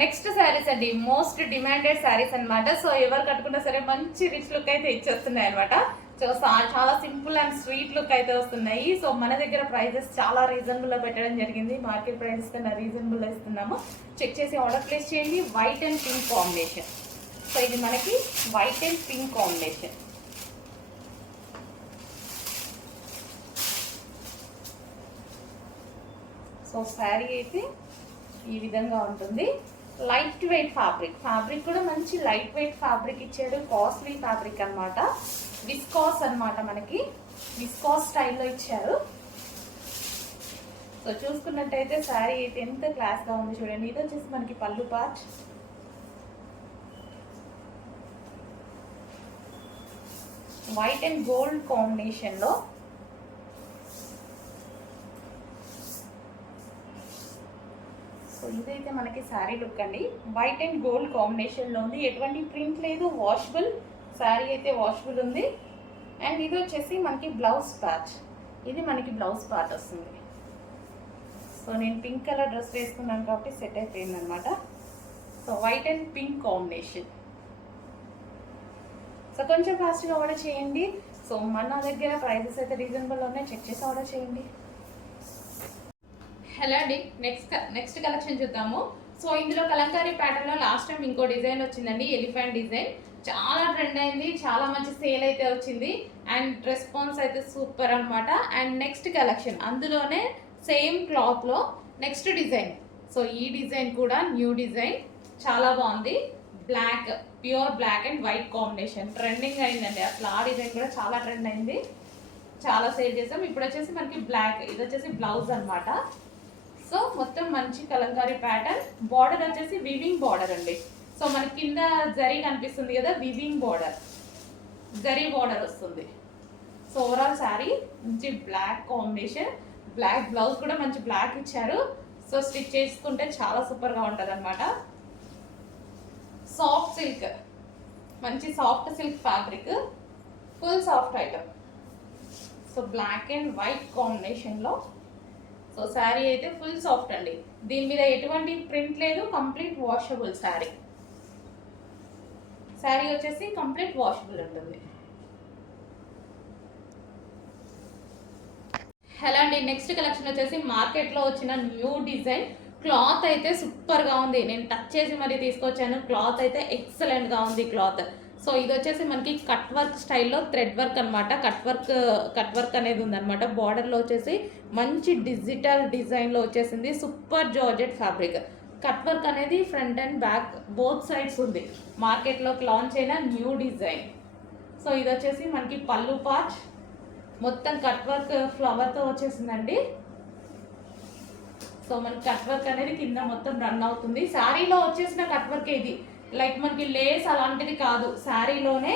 Next saris అండి. Most demanded saris అన్నమాట. So ఎవరు కట్టుకున్నా సరే మంచి రిచ్ లుక్ అయితే ఇచ్చేస్తున్నాయి అనమాట సో చాలా సింపుల్ అండ్ స్వీట్ లుక్ అయితే వస్తున్నాయి. సో మన దగ్గర ప్రైజెస్ చాలా రీజనబుల్లో పెట్టడం జరిగింది. మార్కెట్ ప్రైజెస్ కన్నా రీజనబుల్లో ఇస్తున్నాము. చెక్ చేసి ఆర్డర్ ప్లేస్ చేయండి. White and pink combination so ఇది మనకి white and pink combination so sari అయితే ఈ విధంగా ఉంటుంది. Light weight fabric. ఫ్యాబ్రిక్ కూడా మంచి లైట్ వెయిట్ ఫ్యాబ్రిక్ ఇచ్చాడు కాస్ట్లీ ఫ్యాబ్రిక్ అన్నమాట. విస్కాస్ అన్నమాట మనకి. విస్కాస్ స్టైల్లో ఇచ్చారు. సో చూసుకున్నట్టయితే శారీ అయితే ఎంత క్లాస్గా ఉంది చూడండి. ఇది వచ్చేసి మనకి pallu part. White and gold కాంబినేషన్లో సో ఇదైతే మనకి శారీ లుక్ అండి. వైట్ అండ్ గోల్డ్ కాంబినేషన్లో ఉంది. ఎటువంటి ప్రింట్ లేదు. వాషబుల్ శారీ అయితే వాషబుల్ ఉంది. అండ్ ఇది వచ్చేసి మనకి బ్లౌజ్ ప్యాచ్ ఇది మనకి బ్లౌజ్ పార్ట్ వస్తుంది. సో నేను పింక్ కలర్ డ్రెస్ వేసుకున్నాను కాబట్టి సెట్ అయిపోయింది అనమాట so white and pink combination so కొంచెం ఫాస్ట్గా ఆర్డర్ చేయండి. సో మన దగ్గర ప్రైజెస్ అయితే రీజనబుల్ ఉన్నాయి. చెక్ చేసి ఆర్డర్ చేయండి. హలో అండి. నెక్స్ట్ నెక్స్ట్ కలెక్షన్ చూద్దాము. సో ఇందులో కలంకారీ ప్యాటర్న్లో లాస్ట్ టైం ఇంకో డిజైన్ వచ్చిందండి ఎలిఫెంట్ డిజైన్ చాలా ట్రెండ్ అయింది చాలా మంచి సేల్ అయితే వచ్చింది. అండ్ రెస్పాన్స్ అయితే సూపర్ అనమాట అండ్ నెక్స్ట్ కలెక్షన్ అందులోనే సేమ్ క్లాత్లో నెక్స్ట్ డిజైన్ సో ఈ డిజైన్ కూడా న్యూ డిజైన్ చాలా బాగుంది. Black pure black and white combination trending అయిందండి. అసలు ఆ డిజైన్ కూడా చాలా ట్రెండ్ అయింది. చాలా సేల్ చేసాం. ఇప్పుడు వచ్చేసి మనకి బ్లాక్ ఇది వచ్చేసి బ్లౌజ్ అనమాట సో మొత్తం మంచి కలంకారీ ప్యాటర్న్ బార్డర్ వచ్చేసి వివింగ్ బార్డర్ అండి. సో మన కింద జరీ కనిపిస్తుంది కదా వివింగ్ బార్డర్ జరీ బార్డర్ వస్తుంది. సో ఓవరాల్ శారీ మంచి బ్లాక్ కాంబినేషన్ బ్లాక్ బ్లౌజ్ కూడా మంచి బ్లాక్ ఇచ్చారు. సో స్టిచ్ చేసుకుంటే చాలా సూపర్గా ఉంటుంది అనమాట సాఫ్ట్ సిల్క్ మంచి soft silk fabric full soft item so black and white కాంబినేషన్లో సో శారీ అయితే ఫుల్ సాఫ్ట్ అండి. దీని మీద ఎటువంటి ప్రింట్ లేదు కంప్లీట్ వాషబుల్ శారీ. శారీ వచ్చేసి కంప్లీట్ వాషబుల్ ఉంటుంది. హలో అండి నెక్స్ట్ కలెక్షన్ వచ్చేసి మార్కెట్లో వచ్చిన న్యూ డిజైన్. క్లాత్ అయితే సూపర్గా ఉంది. నేను టచ్ చేసి మరీ తీసుకొచ్చాను. క్లాత్ అయితే ఎక్సలెంట్గా ఉంది క్లాత్. సో ఇది వచ్చేసి మనకి కట్ వర్క్ స్టైల్లో థ్రెడ్ వర్క్ అనమాట కట్ వర్క్ కట్ వర్క్ అనేది ఉందన్నమాట. బార్డర్లో వచ్చేసి మంచి డిజిటల్ డిజైన్లో వచ్చేసింది super georgette fabric cut work అనేది front and back both sides ఉంది. మార్కెట్లోకి లాంచ్ అయిన న్యూ డిజైన్ సో ఇది వచ్చేసి మనకి పళ్ళు పాచ్ మొత్తం కట్ వర్క్ ఫ్లవర్తో వచ్చేసిందండి. సో మనకి కట్ వర్క్ అనేది కింద మొత్తం రన్ అవుతుంది. శారీలో వచ్చేసిన కట్ వర్క్ ఇది? లైక్ మనకి లేస్ అలాంటిది కాదు. శారీలోనే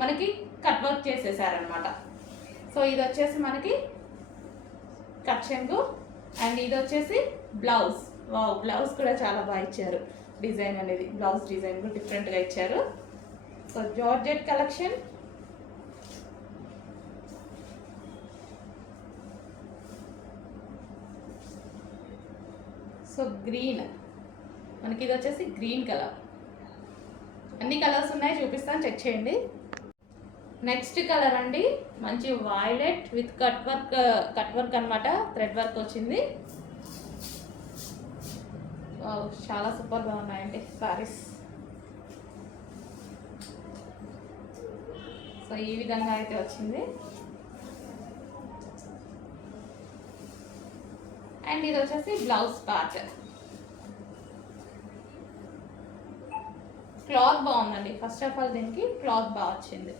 మనకి కట్ వర్క్ చేసేసారనమాట సో ఇది వచ్చేసి మనకి కట్ చెంగు అండ్ ఇది వచ్చేసి బ్లౌజ్. వావ్ బ్లౌజ్ కూడా చాలా బాగా ఇచ్చారు. డిజైన్ అనేది బ్లౌజ్ డిజైన్ కూడా డిఫరెంట్గా ఇచ్చారు. So georgette collection. So green. మనకి ఇది వచ్చేసి గ్రీన్ కలర్. అన్ని కలర్స్ ఉన్నాయి చూపిస్తాను చెక్ చేయండి. నెక్స్ట్ కలర్ అండి మంచి violet with cut work cut work అనమాట థ్రెడ్ వర్క్ వచ్చింది. చాలా సూపర్గా ఉన్నాయండి సారీస్ సో ఈ విధంగా అయితే వచ్చింది. అండ్ ఇది వచ్చేసి బ్లౌజ్ పార్ట్ క్లాత్ బాగుందండి. ఫస్ట్ ఆఫ్ ఆల్ దీనికి క్లాత్ బాగా వచ్చింది.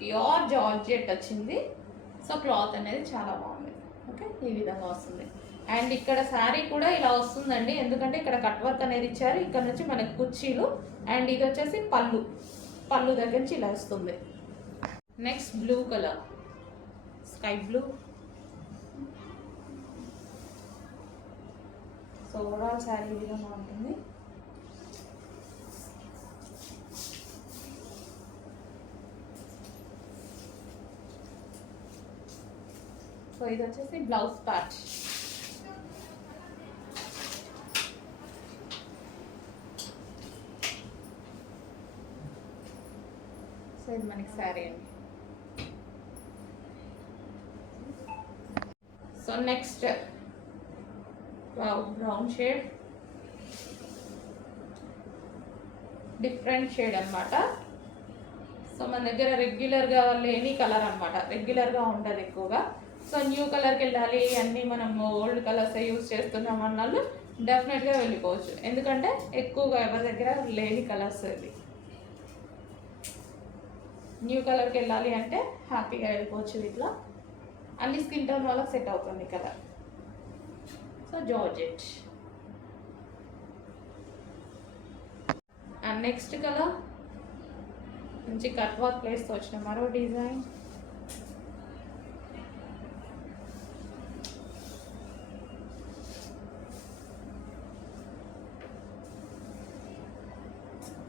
ప్యూర్ జార్జెట్ వచ్చింది. సో క్లాత్ అనేది చాలా బాగుంది. ఓకే ఈ విధంగా వస్తుంది. అండ్ ఇక్కడ శారీ కూడా ఇలా వస్తుందండి. ఎందుకంటే ఇక్కడ కట్ వర్క్ అనేది ఇచ్చారు. ఇక్కడ నుంచి మనకి కుర్చీలు అండ్ ఇది వచ్చేసి పళ్ళు. పళ్ళు దగ్గర నుంచి ఇలా వస్తుంది. Next blue colour sky blue so overall sari ఈ విధంగా ఉంటుంది. సో ఇది వచ్చేసి బ్లౌజ్ పార్ట్. సో ఇది మనకి శారీ అండి. So next brown shade different shade అనమాట సో మన దగ్గర రెగ్యులర్గా లేని కలర్ అనమాట రెగ్యులర్గా ఉండదు ఎక్కువగా. సో న్యూ కలర్కి వెళ్ళాలి అన్నీ మనం ఓల్డ్ కలర్స్ యూస్ చేస్తున్నాం అన్నాళ్ళు డెఫినెట్గా వెళ్ళిపోవచ్చు. ఎందుకంటే ఎక్కువగా ఎవరి దగ్గర లేని కలర్స్ ఇవి. న్యూ కలర్కి వెళ్ళాలి అంటే హ్యాపీగా వెళ్ళిపోవచ్చు ఇట్లా. అన్ని స్కిన్ టోన్ వాళ్ళకి సెట్ అవుతుంది colour so georgette. And next colour. మంచి కట్ వర్క్ ప్లేస్తో వచ్చిన మరో డిజైన్.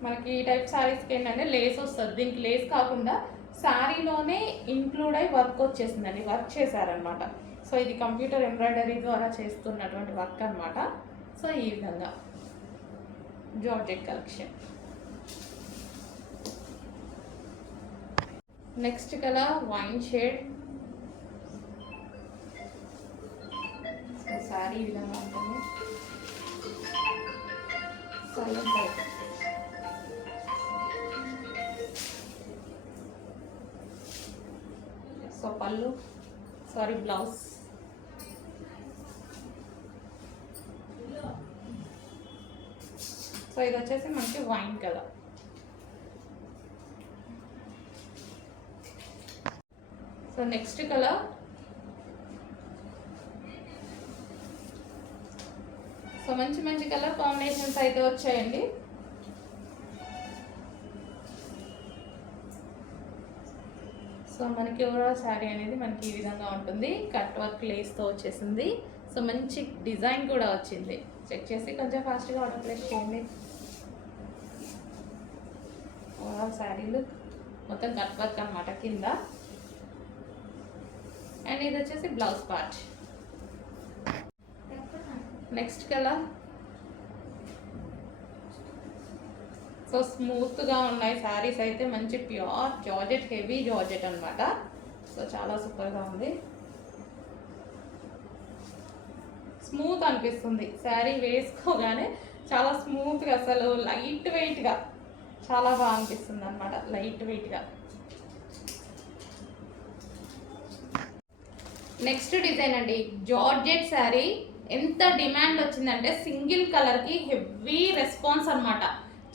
మనకి ఈ టైప్ శారీస్కి ఏంటంటే లేస్ వస్తుంది. దీనికి లేస్ కాకుండా శారీలోనే ఇంక్లూడ్ అయి వర్క్ వచ్చేసిందండి. వర్క్ చేశారనమాట సో ఇది కంప్యూటర్ ఎంబ్రాయిడరీ ద్వారా చేస్తున్నటువంటి వర్క్ అనమాట సో ఈ విధంగా georgette collection next colour wine shade sari ఈ విధంగా ఉంటుంది. సైలెంట్ పళ్ళు సారీ బ్లౌజ్ సో ఇది వచ్చేసి మనకి wine colour so next colour so మంచి మంచి కలర్ కాంబినేషన్స్ అయితే వచ్చాయండి. సో మనకి ఓవరాల్ శారీ అనేది మనకి ఈ విధంగా ఉంటుంది. కట్ వర్క్ లేస్తో వచ్చేసింది. సో మంచి డిజైన్ కూడా వచ్చింది. చెక్ చేసి కొంచెం ఫాస్ట్గా ఆర్డర్ ప్లేస్ చేయండి ఓవరాల్ శారీలు మొత్తం కట్ వర్క్ అనమాట కింద. అండ్ ఇది వచ్చేసి blouse part next colour so స్మూత్గా ఉన్నాయి శారీస్ అయితే మంచి ప్యూర్ జార్జెట్ హెవీ జార్జెట్ అనమాట సో చాలా సూపర్గా ఉంది. స్మూత్ అనిపిస్తుంది. శారీ వేసుకోగానే చాలా స్మూత్గా అసలు లైట్ వెయిట్గా చాలా బాగా అనిపిస్తుంది అనమాట లైట్ వెయిట్గా నెక్స్ట్ డిజైన్ అండి. జార్జెట్ శారీ ఎంత డిమాండ్ వచ్చిందంటే సింగిల్ కలర్కి హెవీ రెస్పాన్స్ అనమాట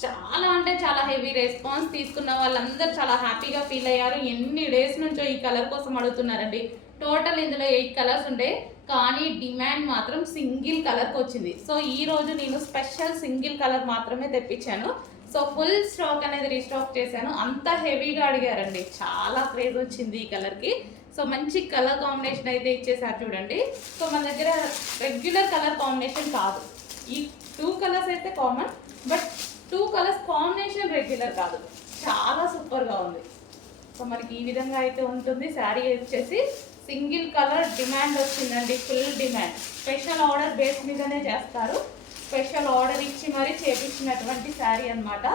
చాలా అంటే చాలా హెవీ రెస్పాన్స్ తీసుకున్న వాళ్ళందరూ చాలా హ్యాపీగా ఫీల్ అయ్యారు. ఎన్ని డేస్ నుంచో ఈ కలర్ కోసం అడుగుతున్నారండి. టోటల్ ఇందులో ఎయిట్ కలర్స్ ఉండే. కానీ డిమాండ్ మాత్రం సింగిల్ కలర్కి వచ్చింది. సో ఈ రోజు నేను స్పెషల్ సింగిల్ కలర్ మాత్రమే తెప్పించాను. సో ఫుల్ స్టాక్ అనేది రీస్టాక్ చేశాను. అంత హెవీగా అడిగారండి. చాలా క్రేజ్ వచ్చింది ఈ కలర్కి సో మంచి కలర్ కాంబినేషన్ అయితే ఇచ్చేసారు చూడండి. సో మన దగ్గర రెగ్యులర్ కలర్ కాంబినేషన్ కాదు. ఈ టూ కలర్స్ అయితే common but two colours combination regular కాదు. చాలా సూపర్గా ఉంది. సో మనకి ఈ విధంగా అయితే ఉంటుంది. శారీ వచ్చేసి సింగిల్ కలర్ డిమాండ్ వచ్చిందండి. Full demand. Special order base మీదనే చేస్తారు. స్పెషల్ ఆర్డర్ ఇచ్చి మరీ చేపించినటువంటి శారీ అన్నమాట.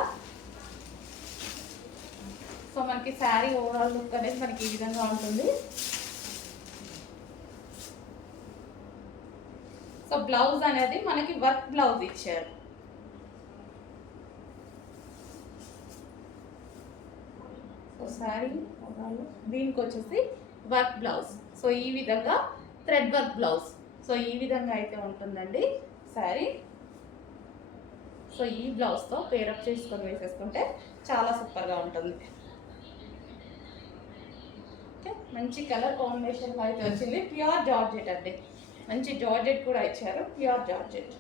సో మనకి శారీ ఓవరాల్ లుక్ అనేది మనకి ఈ విధంగా ఉంటుంది. సో బ్లౌజ్ అనేది మనకి వర్క్ బ్లౌజ్ ఇచ్చారు. శారీ దీనికి వచ్చేసి వర్క్ బ్లౌజ్. సో ఈ విధంగా థ్రెడ్ వర్క్ బ్లౌజ్. సో ఈ విధంగా అయితే ఉంటుందండి శారీ. సో ఈ బ్లౌజ్తో పేరప్ చేసుకొని వేసేసుకుంటే చాలా సూపర్గా ఉంటుంది. ఓకే మంచి కలర్ కాంబినేషన్లో అయితే వచ్చింది. ప్యూర్ జార్జెట్ అండి. మంచి జార్జెట్ కూడా ఇచ్చారు. Pure georgette.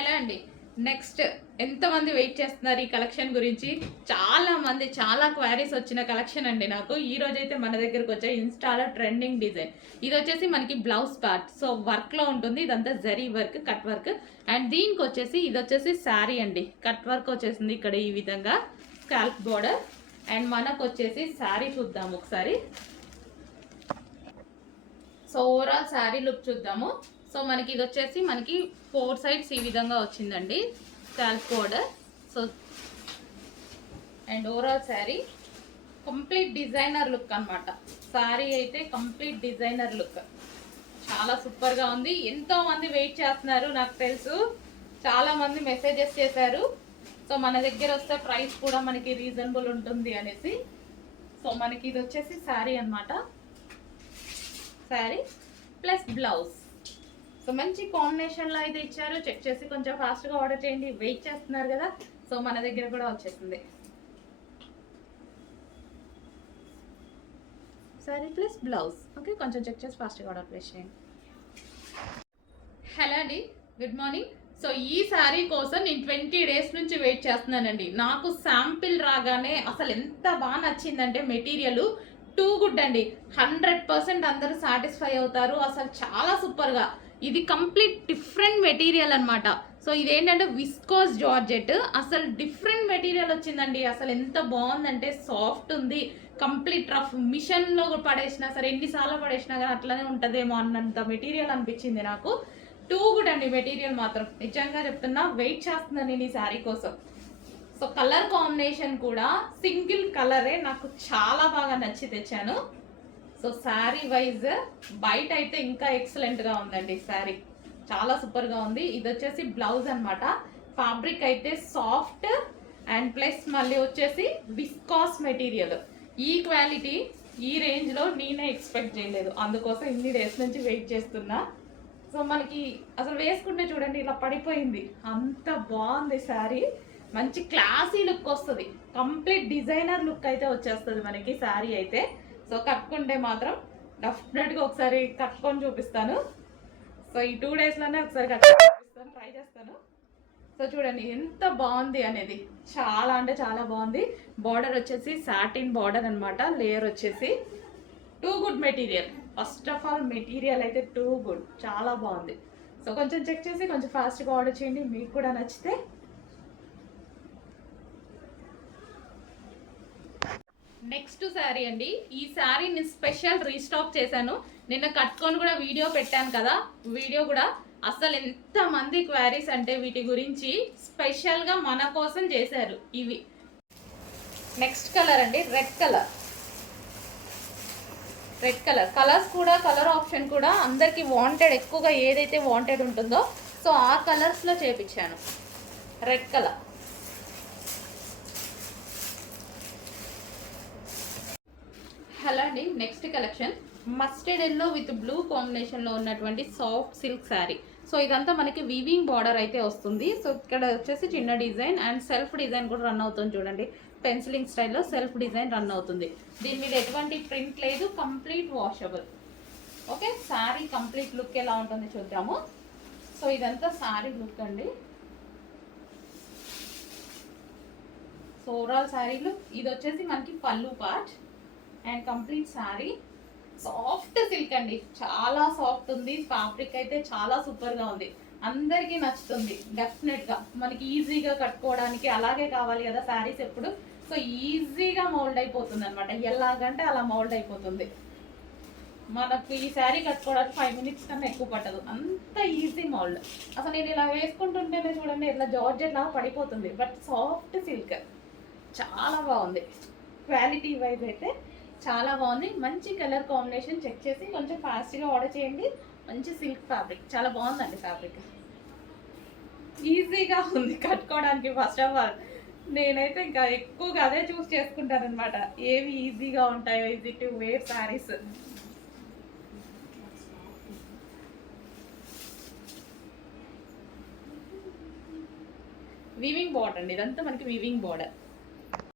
హలో అండి. నెక్స్ట్ ఎంతమంది వెయిట్ చేస్తున్నారు ఈ కలెక్షన్ గురించి? చాలా మంది చాలా క్వారీస్ వచ్చిన కలెక్షన్ అండి నాకు. ఈ అయితే మన దగ్గరకు వచ్చే ఇన్స్టాలో ట్రెండింగ్ డిజైన్ ఇది వచ్చేసి మనకి బ్లౌజ్ పార్ట్ సో వర్క్లో ఉంటుంది. ఇదంతా zari work cut work and దీనికి వచ్చేసి ఇది వచ్చేసి శారీ అండి. కట్ వర్క్ వచ్చేసింది ఇక్కడ ఈ విధంగా. స్కాల్ప్ బోర్డర్ అండ్ మనకు వచ్చేసి శారీ చూద్దాం ఒకసారి. సో ఓవరాల్ శారీ లుక్ చూద్దాము. సో మనకి ఇది వచ్చేసి మనకి ఫోర్ సైడ్స్ ఈ విధంగా వచ్చిందండి. Scallop border so and overall sari complete designer look అనమాట శారీ అయితే కంప్లీట్ డిజైనర్ లుక్ చాలా సూపర్గా ఉంది. ఎంతో మంది వెయిట్ చేస్తున్నారు నాకు తెలుసు. చాలా మంది మెసేజెస్ చేశారు. సో మన దగ్గర వస్తే ప్రైస్ కూడా మనకి రీజనబుల్ ఉంటుంది అనేసి. సో మనకి ఇది వచ్చేసి శారీ అనమాట శారీ ప్లస్ బ్లౌజ్ సో మంచి కాంబినేషన్లో అయితే ఇచ్చారు. చెక్ చేసి కొంచెం ఫాస్ట్గా ఆర్డర్ చేయండి. వెయిట్ చేస్తున్నారు కదా. సో మన దగ్గర కూడా వచ్చేసింది. సారీ ప్లస్ బ్లౌజ్ ఓకే కొంచెం చెక్ చేసి ఫాస్ట్గా ఆర్డర్ ప్లేస్ చేయండి. హలో అండి. గుడ్ మార్నింగ్ సో ఈ శారీ కోసం నేను ట్వంటీ డేస్ నుంచి వెయిట్ చేస్తున్నానండి. నాకు శాంపిల్ రాగానే అసలు ఎంత బాగా నచ్చిందంటే మెటీరియల్ టూ గుడ్ అండి. హండ్రెడ్ పర్సెంట్ అందరూ సాటిస్ఫై అవుతారు. అసలు చాలా సూపర్గా ఇది కంప్లీట్ డిఫరెంట్ మెటీరియల్ అనమాట సో ఇదేంటంటే విస్కోస్ జార్జెట్. అసలు డిఫరెంట్ మెటీరియల్ వచ్చిందండి. అసలు ఎంత బాగుందంటే సాఫ్ట్ ఉంది. Complete rough. మిషన్లో పడేసినా సరే ఎన్నిసార్లు పడేసినా కానీ అట్లనే ఉంటుందేమో అన్నంత మెటీరియల్ అనిపించింది నాకు. టూ గుడ్ అండి మెటీరియల్ మాత్రం. నిజంగా చెప్తున్నా వెయిట్ చేస్తున్నాను నేను ఈ శారీ కోసం. సో కలర్ కాంబినేషన్ కూడా సింగిల్ కలరే నాకు చాలా బాగా నచ్చి తెచ్చాను. సో శారీ వైజ్ బయట అయితే ఇంకా ఎక్సలెంట్గా ఉందండి శారీ. చాలా సూపర్గా ఉంది. ఇది వచ్చేసి బ్లౌజ్ అనమాట ఫ్యాబ్రిక్ అయితే సాఫ్ట్ అండ్ ప్లస్ మళ్ళీ వచ్చేసి విస్కాస్ మెటీరియల్ ఈ క్వాలిటీ ఈ రేంజ్లో నేనే ఎక్స్పెక్ట్ చేయలేదు. అందుకోసం ఇన్ని డేస్ నుంచి వెయిట్ చేస్తున్నా. సో మనకి అసలు వేసుకుంటే చూడండి ఇలా పడిపోయింది. అంత బాగుంది శారీ. మంచి క్లాసీ లుక్ వస్తుంది. కంప్లీట్ డిజైనర్ లుక్ అయితే వచ్చేస్తుంది మనకి శారీ అయితే. సో కట్టుకుంటే మాత్రం డెఫినెట్గా ఒకసారి కట్టుకొని చూపిస్తాను. సో ఈ టూ డేస్లోనే ఒకసారి కట్టుకొని చూపిస్తాను. ట్రై చేస్తాను. సో చూడండి ఎంత బాగుంది అనేది. చాలా అంటే చాలా బాగుంది. బార్డర్ వచ్చేసి సాటిన్ బార్డర్ అనమాట లేయర్ వచ్చేసి too good material first of all material అయితే టూ గుడ్ చాలా బాగుంది. సో కొంచెం చెక్ చేసి కొంచెం ఫాస్ట్గా ఆర్డర్ చేయండి. మీకు కూడా నచ్చితే నెక్స్ట్ శారీ అండి. ఈ శారీని స్పెషల్ రీస్టాక్ చేశాను. నిన్న కట్టుకొని కూడా వీడియో పెట్టాను కదా. వీడియో కూడా అసలు ఎంత మంది క్వారీస్ అంటే వీటి గురించి స్పెషల్గా మన కోసం చేశారు ఇవి. నెక్స్ట్ కలర్ అండి red colour red colour colours కూడా కలర్ ఆప్షన్ కూడా అందరికీ వాంటెడ్ ఎక్కువగా ఏదైతే వాంటెడ్ ఉంటుందో సో ఆ కలర్స్లో చేపించాను. రెడ్ కలర్ హలో అండి next collection mustard yellow with blue కాంబినేషన్లో ఉన్నటువంటి సాఫ్ట్ సిల్క్ శారీ సో ఇదంతా మనకి వీవింగ్ బార్డర్ అయితే వస్తుంది. సో ఇక్కడ వచ్చేసి చిన్న డిజైన్ అండ్ సెల్ఫ్ డిజైన్ కూడా రన్ అవుతుంది చూడండి. పెన్సిలింగ్ స్టైల్లో సెల్ఫ్ డిజైన్ రన్ అవుతుంది. దీని మీద ఎటువంటి ప్రింట్ లేదు complete washable okay sari complete look ఎలా ఉంటుంది చూద్దాము. సో ఇదంతా శారీ లుక్ అండి. సో ఓవరాల్ శారీ లుక్ ఇది వచ్చేసి మనకి pallu part and complete sari soft silk అండి. చాలా సాఫ్ట్ ఉంది. ఫ్యాబ్రిక్ అయితే చాలా సూపర్గా ఉంది. అందరికీ నచ్చుతుంది. డెఫినెట్గా మనకి ఈజీగా కట్టుకోవడానికి అలాగే కావాలి కదా శారీస్ ఎప్పుడు. సో ఈజీగా మౌల్డ్ అయిపోతుంది అనమాట ఎలాగంటే అలా మౌల్డ్ అయిపోతుంది. మనకు ఈ శారీ కట్టుకోవడానికి ఫైవ్ మినిట్స్ కన్నా ఎక్కువ పట్టదు. అంత ఈజీ మౌల్డ్ అసలు నేను ఇలా వేసుకుంటుంటేనే చూడండి ఇట్లా జార్జెట్ లాగా పడిపోతుంది. బట్ సాఫ్ట్ సిల్క్ చాలా బాగుంది. క్వాలిటీ వైజ్ అయితే చాలా బాగుంది. మంచి కలర్ కాంబినేషన్ చెక్ చేసి కొంచెం ఫాస్ట్గా ఆర్డర్ చేయండి. మంచి సిల్క్ ఫ్యాబ్రిక్ చాలా బాగుందండి ఫ్యాబ్రిక్ ఈజీగా ఉంది కట్టుకోవడానికి ఫస్ట్ ఆఫ్ ఆల్ నేనైతే ఇంకా ఎక్కువగా అదే చూస్ చేసుకుంటాను అనమాట ఏవి ఈజీగా ఉంటాయో easy to wear saris weaving border అండి. ఇదంతా మనకి వీవింగ్ బార్డర్